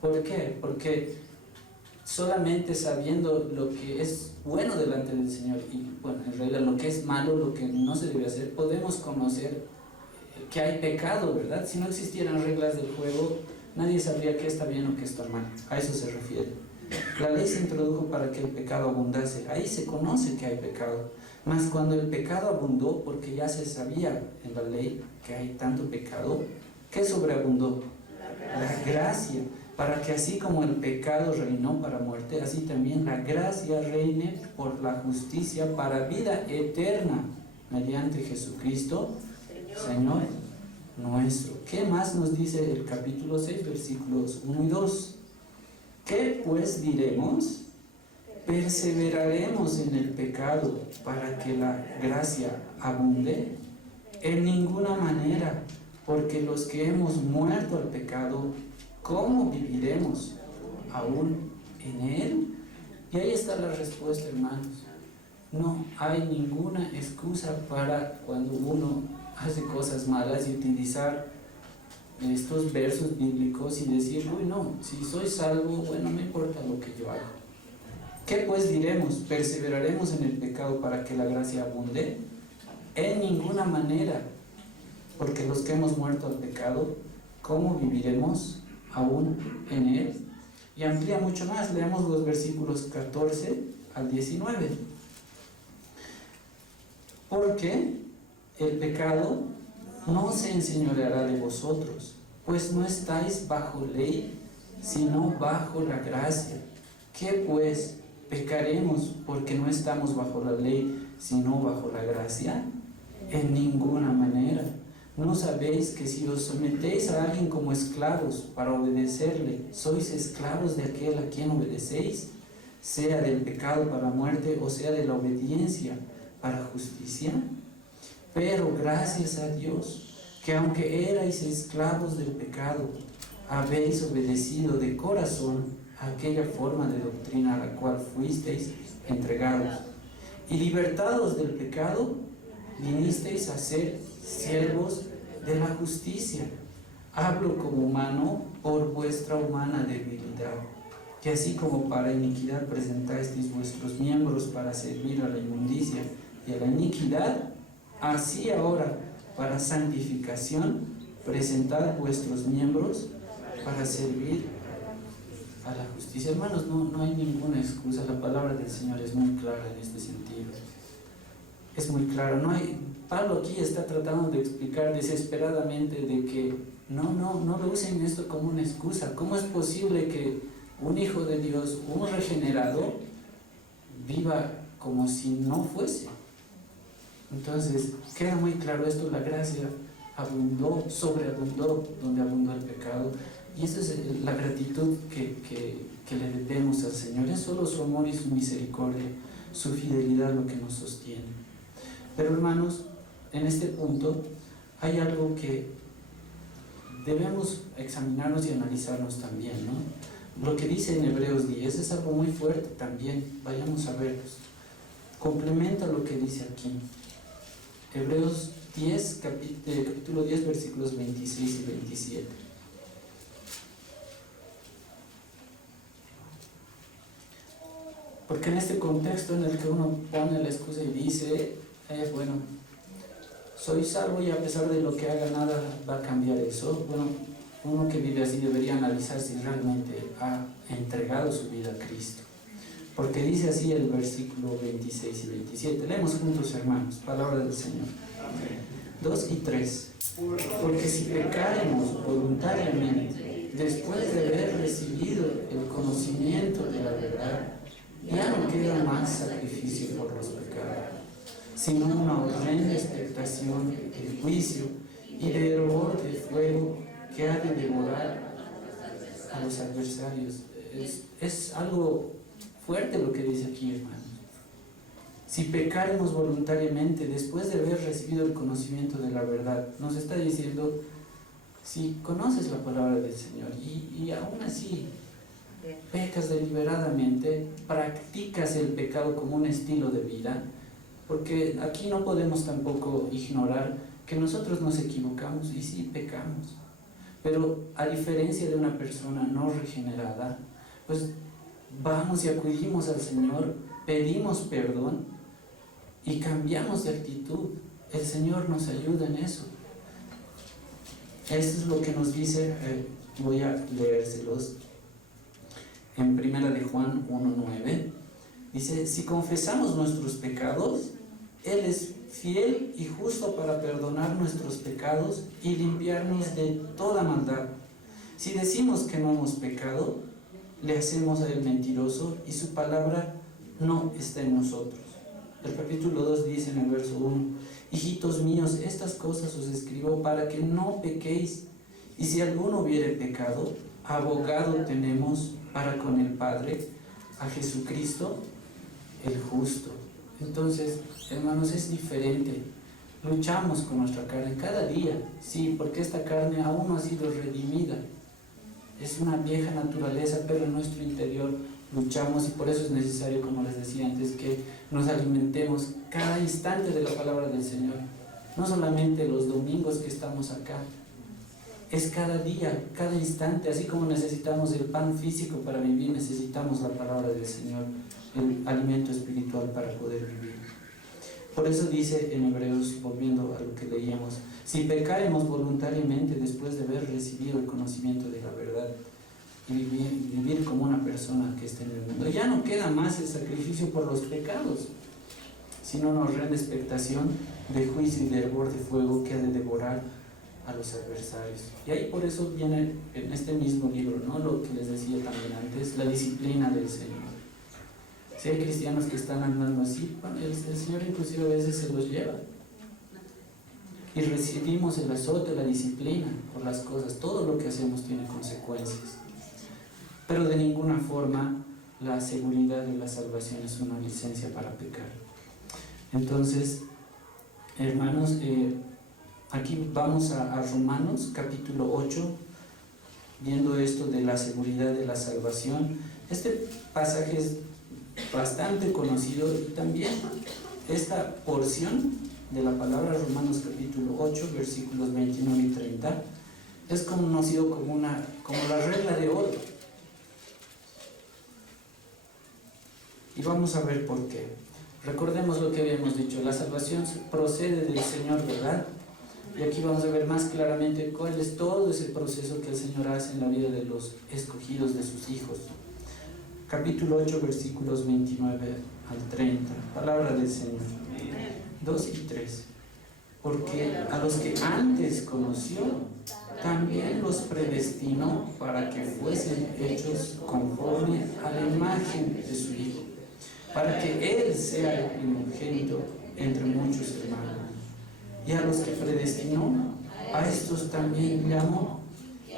¿Por qué? Porque solamente sabiendo lo que es bueno delante del Señor y, bueno, en realidad lo que es malo, lo que no se debe hacer, podemos conocer que hay pecado, ¿verdad? Si no existieran reglas del juego, nadie sabría qué está bien o qué está mal. A eso se refiere. La ley se introdujo para que el pecado abundase. Ahí se conoce que hay pecado. Mas cuando el pecado abundó, porque ya se sabía en la ley que hay tanto pecado, ¿qué sobreabundó? La gracia. Para que así como el pecado reinó para muerte, así también la gracia reine por la justicia para vida eterna mediante Jesucristo, Señor nuestro. ¿Qué más nos dice el capítulo 6, versículos 1 y 2? ¿Qué pues diremos? ¿Perseveraremos en el pecado para que la gracia abunde? En ninguna manera, porque los que hemos muerto al pecado, ¿cómo viviremos aún en él? Y ahí está la respuesta, hermanos. No hay ninguna excusa para cuando uno hace cosas malas y utilizar estos versos bíblicos y decir, uy, no, si soy salvo, bueno, no importa lo que yo haga. ¿Qué pues diremos? ¿Perseveraremos en el pecado para que la gracia abunde? En ninguna manera, porque los que hemos muerto al pecado, ¿cómo viviremos aún en él? Y amplía mucho más, leamos los versículos 14 al 19. Porque el pecado no se enseñoreará de vosotros, pues no estáis bajo ley, sino bajo la gracia. ¿Qué pues? ¿Pecaremos porque no estamos bajo la ley, sino bajo la gracia? En ninguna manera. ¿No sabéis que si os sometéis a alguien como esclavos para obedecerle, sois esclavos de aquel a quien obedecéis, sea del pecado para muerte o sea de la obediencia para justicia? Pero gracias a Dios, que aunque erais esclavos del pecado, habéis obedecido de corazón a aquella forma de doctrina a la cual fuisteis entregados, y libertados del pecado, vinisteis a ser siervos de la justicia. Hablo como humano por vuestra humana debilidad, que así como para iniquidad presentasteis vuestros miembros para servir a la inmundicia y a la iniquidad, así ahora para santificación presentad vuestros miembros para servir a la justicia. Hermanos, no hay ninguna excusa. La palabra del Señor es muy clara en este sentido. Es muy clara. Pablo aquí está tratando de explicar desesperadamente de que no lo usen esto como una excusa. ¿Cómo es posible que un hijo de Dios, un regenerado, viva como si no fuese? Entonces, queda muy claro esto. La gracia abundó, sobreabundó donde abundó el pecado. Y esa es la gratitud que le debemos al Señor. Es solo su amor y su misericordia, su fidelidad lo que nos sostiene. Pero hermanos, en este punto hay algo que debemos examinarnos y analizarnos también, ¿no? Lo que dice en Hebreos 10 es algo muy fuerte también. Vayamos a verlos. Complementa lo que dice aquí. Hebreos 10, capítulo 10, versículos 26 y 27. Porque en este contexto en el que uno pone la excusa y dice, bueno, soy salvo y a pesar de lo que haga nada va a cambiar eso. Bueno, uno que vive así debería analizar si realmente ha entregado su vida a Cristo. Porque dice así el versículo 26 y 27. Leemos juntos, hermanos, palabra del Señor. 2 y 3. Porque si pecaremos voluntariamente, después de haber recibido el conocimiento de la verdad, ya no queda más sacrificio por los pecados, sino una horrenda expectación de juicio y de hervor de fuego que ha de devorar a los adversarios. Es algo fuerte lo que dice aquí, hermanos. Si pecaremos voluntariamente después de haber recibido el conocimiento de la verdad, nos está diciendo, si conoces la palabra del Señor y aún así pecas deliberadamente, practicas el pecado como un estilo de vida, porque aquí no podemos tampoco ignorar que nosotros nos equivocamos y sí pecamos, pero a diferencia de una persona no regenerada, pues vamos y acudimos al Señor, pedimos perdón y cambiamos de actitud. El Señor nos ayuda en eso. Esto es lo que nos dice, voy a leérselos. En 1 de Juan 1:9 dice, si confesamos nuestros pecados, Él es fiel y justo para perdonar nuestros pecados y limpiarnos de toda maldad. Si decimos que no hemos pecado, le hacemos a Él mentiroso y su palabra no está en nosotros. El capítulo 2 dice en el verso 1, hijitos míos, estas cosas os escribo para que no pequéis, y si alguno hubiere pecado, abogado tenemos para con el Padre, a Jesucristo el justo. Entonces, hermanos, es diferente. Luchamos con nuestra carne cada día, sí, porque esta carne aún no ha sido redimida. Es una vieja naturaleza, pero en nuestro interior luchamos, y por eso es necesario, como les decía antes, que nos alimentemos cada instante de la palabra del Señor. No solamente los domingos que estamos acá, es cada día, cada instante. Así como necesitamos el pan físico para vivir, necesitamos la palabra del Señor, el alimento espiritual para poder vivir. Por eso dice en Hebreos, volviendo a lo que leíamos, si pecaremos voluntariamente después de haber recibido el conocimiento de la verdad y vivir como una persona que está en el mundo, ya no queda más el sacrificio por los pecados, sino una horrenda expectación de juicio y de hervor de fuego que ha de devorar a los adversarios. Y ahí por eso viene en este mismo libro, ¿no?, lo que les decía también antes, la disciplina del Señor. Si hay cristianos que están andando así, bueno, el Señor inclusive a veces se los lleva. Y recibimos el azote, la disciplina por las cosas. Todo lo que hacemos tiene consecuencias. Pero de ninguna forma la seguridad de la salvación es una licencia para pecar. Entonces, hermanos, aquí vamos a Romanos capítulo 8, viendo esto de la seguridad de la salvación. Este pasaje es bastante conocido, y también esta porción de la palabra, Romanos capítulo 8, versículos 29 y 30, es conocido como la regla de oro. Y vamos a ver por qué. Recordemos lo que habíamos dicho, la salvación procede del Señor, ¿verdad? Y aquí vamos a ver más claramente cuál es todo ese proceso que el Señor hace en la vida de los escogidos, de sus hijos. Capítulo 8, versículos 29 al 30, palabra del Señor. 2 y 3. Porque a los que antes conoció, también los predestinó para que fuesen hechos conforme a la imagen de su Hijo, para que Él sea el primogénito entre muchos hermanos. Y a los que predestinó, a estos también llamó,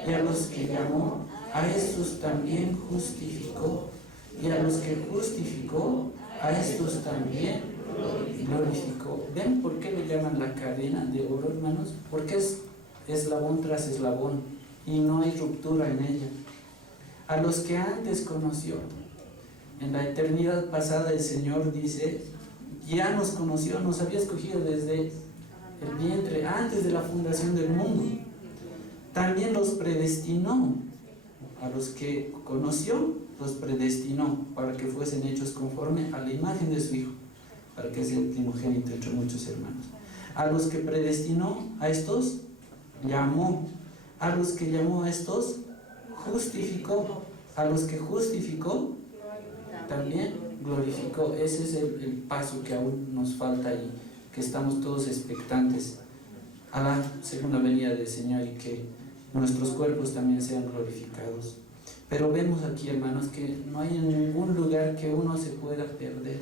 y a los que llamó, a estos también justificó, y a los que justificó, a estos también glorificó. ¿Ven por qué le llaman la cadena de oro, hermanos? Porque es eslabón tras eslabón y no hay ruptura en ella. A los que antes conoció, en la eternidad pasada, el Señor dice, ya nos conoció, nos había escogido desde el vientre, antes de la fundación del mundo. También los predestinó. A los que conoció, los predestinó para que fuesen hechos conforme a la imagen de su Hijo, para que sea el primogénito entre muchos hermanos. A los que predestinó, a estos llamó. A los que llamó, a estos justificó. A los que justificó, también glorificó. Ese es el paso que aún nos falta y que estamos todos expectantes a la segunda venida del Señor, y que nuestros cuerpos también sean glorificados. Pero vemos aquí, hermanos, que no hay en ningún lugar que uno se pueda perder.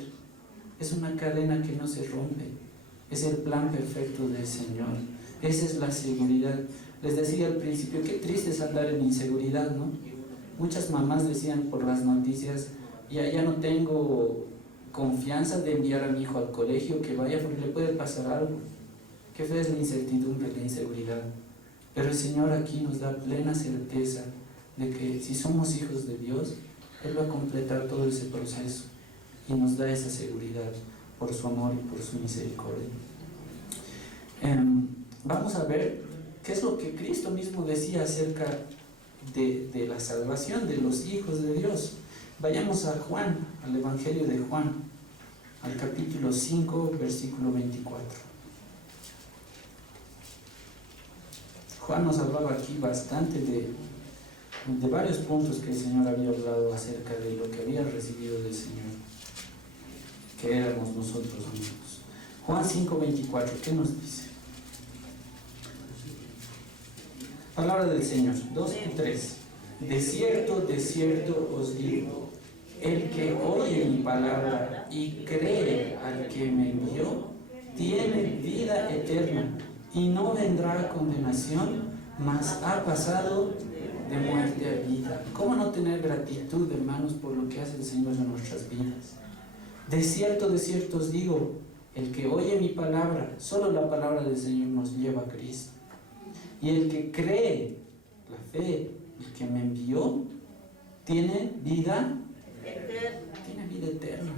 Es una cadena que no se rompe. Es el plan perfecto del Señor. Esa es la seguridad. Les decía al principio, qué triste es andar en inseguridad, ¿no? Muchas mamás decían por las noticias, ya no tengo confianza de enviar a mi hijo al colegio, que vaya porque le puede pasar algo. Qué fea es la incertidumbre, la inseguridad. Pero el Señor aquí nos da plena certeza de que si somos hijos de Dios, Él va a completar todo ese proceso y nos da esa seguridad por su amor y por su misericordia. Vamos a ver qué es lo que Cristo mismo decía acerca de la salvación de los hijos de Dios. Vayamos a Juan, al Evangelio de Juan, al capítulo 5, versículo 24. Juan nos hablaba aquí bastante de varios puntos que el Señor había hablado acerca de lo que había recibido del Señor, que éramos nosotros mismos. Juan 5:24, ¿qué nos dice? Palabra del Señor, 2 y 3. De cierto os digo, el que oye mi palabra y cree al que me envió, tiene vida eterna y no vendrá a condenación, mas ha pasado de muerte a vida. ¿Cómo no tener gratitud, hermanos, por lo que hace el Señor en nuestras vidas? De cierto os digo, el que oye mi palabra, solo la palabra del Señor nos lleva a Cristo. Y el que cree, la fe, el que me envió, tiene vida eterna.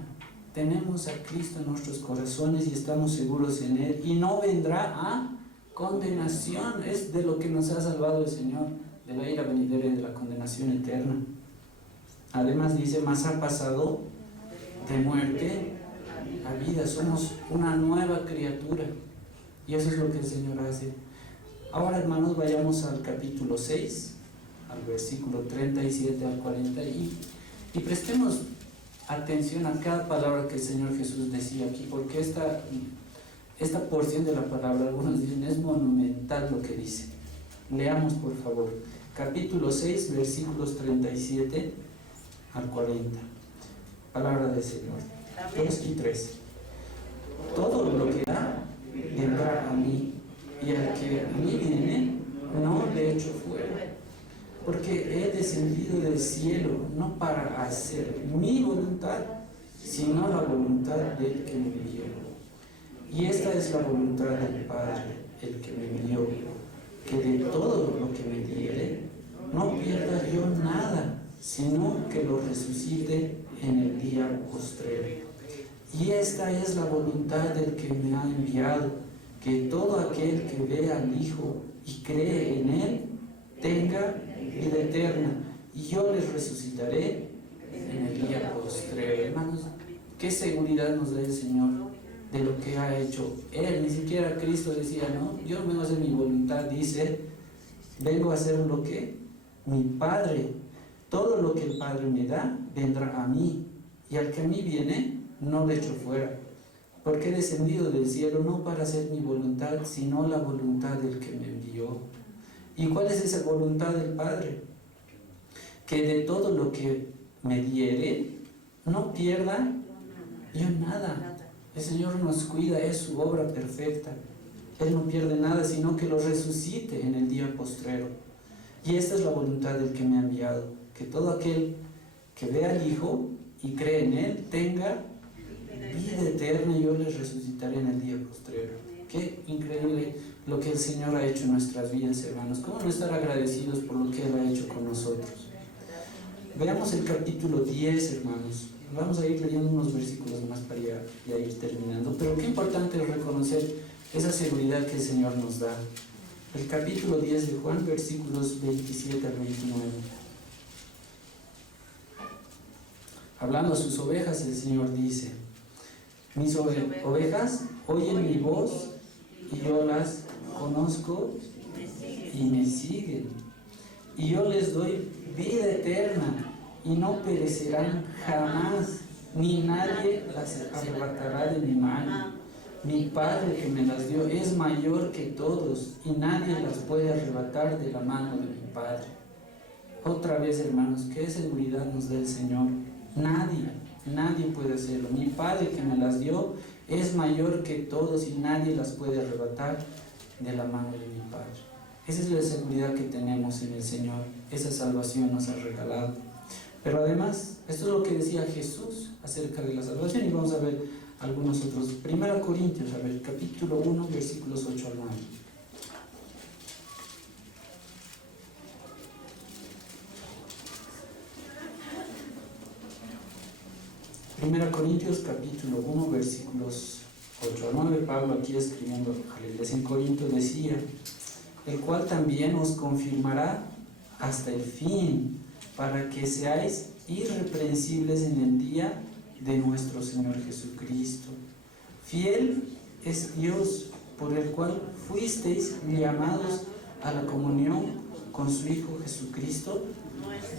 Tenemos a Cristo en nuestros corazones y estamos seguros en Él. Y no vendrá a condenación. Es de lo que nos ha salvado el Señor, de la ira venidera y de la condenación eterna. Además dice, mas ha pasado de muerte a vida. Somos una nueva criatura. Y eso es lo que el Señor hace. Ahora, hermanos, vayamos al capítulo 6, al versículo 37 al 40 y prestemos atención a cada palabra que el Señor Jesús decía aquí, porque esta porción de la palabra, algunos dicen, es monumental lo que dice. Leamos, por favor, capítulo 6, versículos 37 al 40. Palabra del Señor. 2 y 3. Todo lo que da vendrá a mí, y al que a mí viene, no le echo fuera. Porque he descendido del cielo, no para hacer mi voluntad, sino la voluntad del que me envió. Y esta es la voluntad del Padre, el que me envió, que de todo lo que me diere, no pierda yo nada, sino que lo resucite en el día postrero. Y esta es la voluntad del que me ha enviado, que todo aquel que vea al Hijo y cree en Él, tenga vida eterna, y yo les resucitaré en el día postrero. Hermanos, qué seguridad nos da el Señor de lo que ha hecho Él. Ni siquiera Cristo decía, no, yo no vengo a hacer mi voluntad, dice, vengo a hacer lo que mi Padre, todo lo que el Padre me da, vendrá a mí, y al que a mí viene, no le echo fuera. Porque he descendido del cielo no para hacer mi voluntad, sino la voluntad del que me envió. ¿Y cuál es esa voluntad del Padre? Que de todo lo que me diere, no pierda yo nada. El Señor nos cuida, es su obra perfecta. Él no pierde nada, sino que lo resucite en el día postrero. Y esta es la voluntad del que me ha enviado, que todo aquel que vea al Hijo y cree en Él, tenga vida eterna, y yo les resucitaré en el día postrero. Qué increíble lo que el Señor ha hecho en nuestras vidas, hermanos. ¿Cómo no estar agradecidos por lo que Él ha hecho con nosotros? Veamos el capítulo 10, hermanos. Vamos a ir leyendo unos versículos más para ya ir terminando. Pero qué importante es reconocer esa seguridad que el Señor nos da. El capítulo 10 de Juan, versículos 27 al 29. Hablando a sus ovejas, el Señor dice: mis ovejas oyen mi voz, y yo las conozco y me siguen. Y yo les doy vida eterna, y no perecerán jamás, ni nadie las arrebatará de mi mano. Mi Padre que me las dio es mayor que todos, y nadie las puede arrebatar de la mano de mi Padre. Otra vez, hermanos, ¿qué seguridad nos da el Señor? Nadie puede hacerlo. Mi Padre que me las dio es mayor que todos, y nadie las puede arrebatar de la mano de mi Padre. Esa es la seguridad que tenemos en el Señor. Esa salvación nos ha regalado. Pero además, esto es lo que decía Jesús acerca de la salvación, y vamos a ver algunos otros. 1 Corintios, a ver, capítulo 1, versículos 8 al 9. 1 Corintios capítulo 1, versículos 8 al 9, Pablo aquí escribiendo a la iglesia en Corinto decía: el cual también os confirmará hasta el fin, para que seáis irreprensibles en el día de nuestro Señor Jesucristo. Fiel es Dios, por el cual fuisteis llamados a la comunión con su Hijo Jesucristo,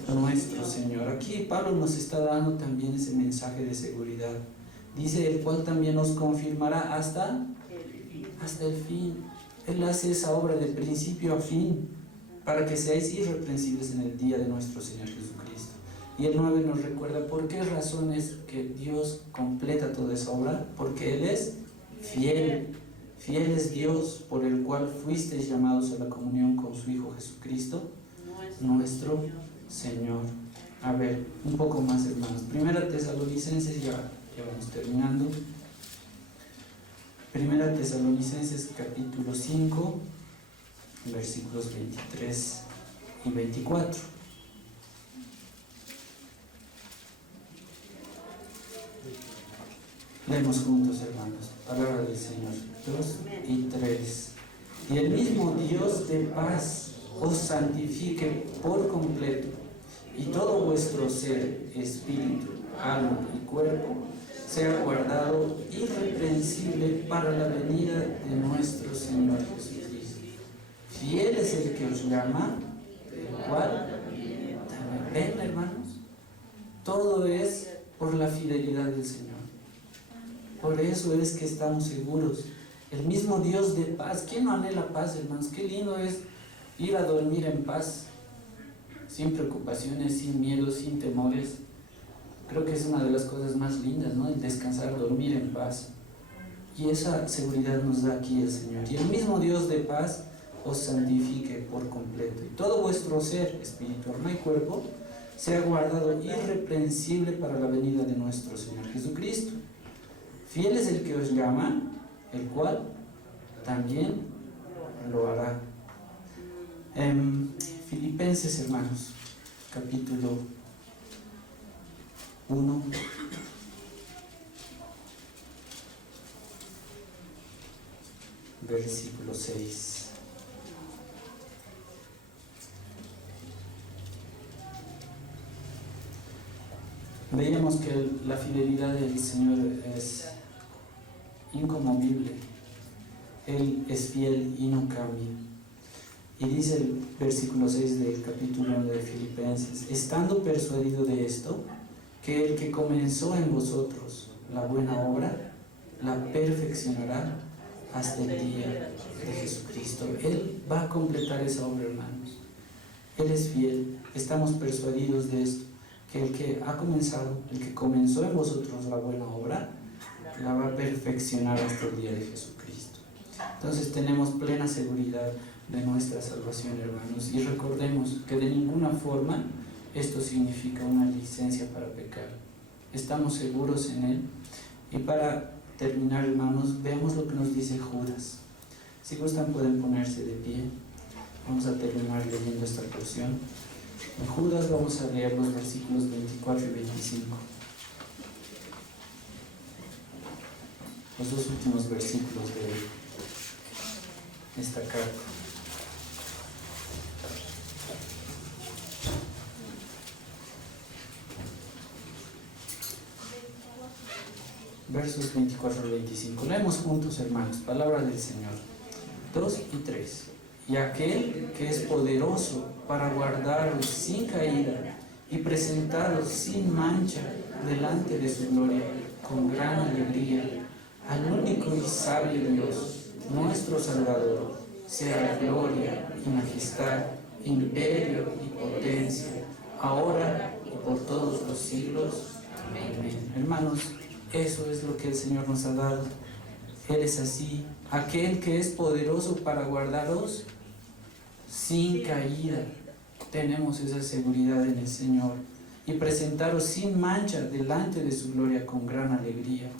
nuestro Señor. Aquí Pablo nos está dando también ese mensaje de seguridad. Dice: el cual también os confirmará hasta el fin. Él hace esa obra de principio a fin, para que seáis irreprensibles en el día de nuestro Señor Jesucristo. Y el 9 nos recuerda por qué razones que Dios completa toda esa obra. Porque Él es fiel. Fiel es Dios, por el cual fuisteis llamados a la comunión con su Hijo Jesucristo, nuestro Señor. A ver, un poco más, hermanos. Primera Tesalonicenses, ya vamos terminando. Primera Tesalonicenses capítulo 5, versículos 23 y 24. Leemos juntos, hermanos. Palabra del Señor. 2 y 3. Y el mismo Dios de paz os santifique por completo, y todo vuestro ser, espíritu, alma y cuerpo sea guardado irreprensible para la venida de nuestro Señor Jesucristo. Fiel es el que os llama, el cual también. ¿Ven, hermanos? Todo es por la fidelidad del Señor. Por eso es que estamos seguros. El mismo Dios de paz. ¿Quién no anhela paz, hermanos? Qué lindo es ir a dormir en paz, sin preocupaciones, sin miedos, sin temores. Creo que es una de las cosas más lindas, ¿no? El descansar, dormir en paz. Y esa seguridad nos da aquí el Señor. Y el mismo Dios de paz os santifique por completo. Y todo vuestro ser, espíritu, alma y cuerpo, sea guardado irreprensible para la venida de nuestro Señor Jesucristo. Fiel es el que os llama, el cual también lo hará. Filipenses, hermanos, capítulo 1, versículo 6. Veíamos que la fidelidad del Señor es inconmovible. Él es fiel y no cambia. Y dice el versículo 6 del capítulo 1 de Filipenses: estando persuadido de esto, que el que comenzó en vosotros la buena obra, la perfeccionará hasta el día de Jesucristo. Él va a completar esa obra, hermanos. Él es fiel. Estamos persuadidos de esto, que el que ha comenzado, el que comenzó en vosotros la buena obra, la va a perfeccionar hasta el día de Jesucristo. Entonces tenemos plena seguridad de nuestra salvación, hermanos, y recordemos que de ninguna forma esto significa una licencia para pecar. Estamos seguros en Él. Y para terminar, hermanos, veamos lo que nos dice Judas. Si gustan pueden ponerse de pie. Vamos a terminar leyendo esta porción. En Judas vamos a leer los versículos 24 y 25. Los dos últimos versículos de esta carta. Versos 24 al 25. Leemos juntos, hermanos. Palabra del Señor. 2 y 3. Y aquel que es poderoso para guardaros sin caída y presentaros sin mancha delante de su gloria con gran alegría, al único y sabio Dios, nuestro Salvador, sea gloria y majestad, imperio y potencia, ahora y por todos los siglos. Amén. Hermanos, eso es lo que el Señor nos ha dado. Él es así, aquel que es poderoso para guardaros sin caída. Tenemos esa seguridad en el Señor. Y presentaros sin mancha delante de su gloria con gran alegría.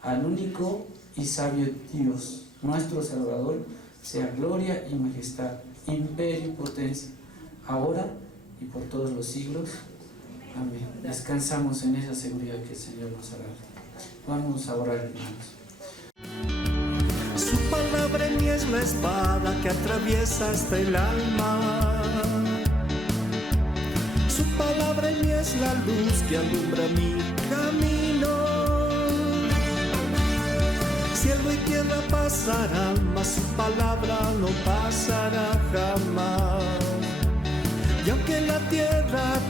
Al único y sabio Dios, nuestro Salvador, sea gloria y majestad, imperio y potencia, ahora y por todos los siglos. Amén. Descansamos en esa seguridad que el Señor nos ha dado. Vamos a orar, hermanos. Su palabra en mí es la espada que atraviesa hasta el alma. Su palabra en mí es la luz que alumbra mi camino. Cielo y tierra pasarán, mas su palabra no pasará jamás. Y aunque la tierra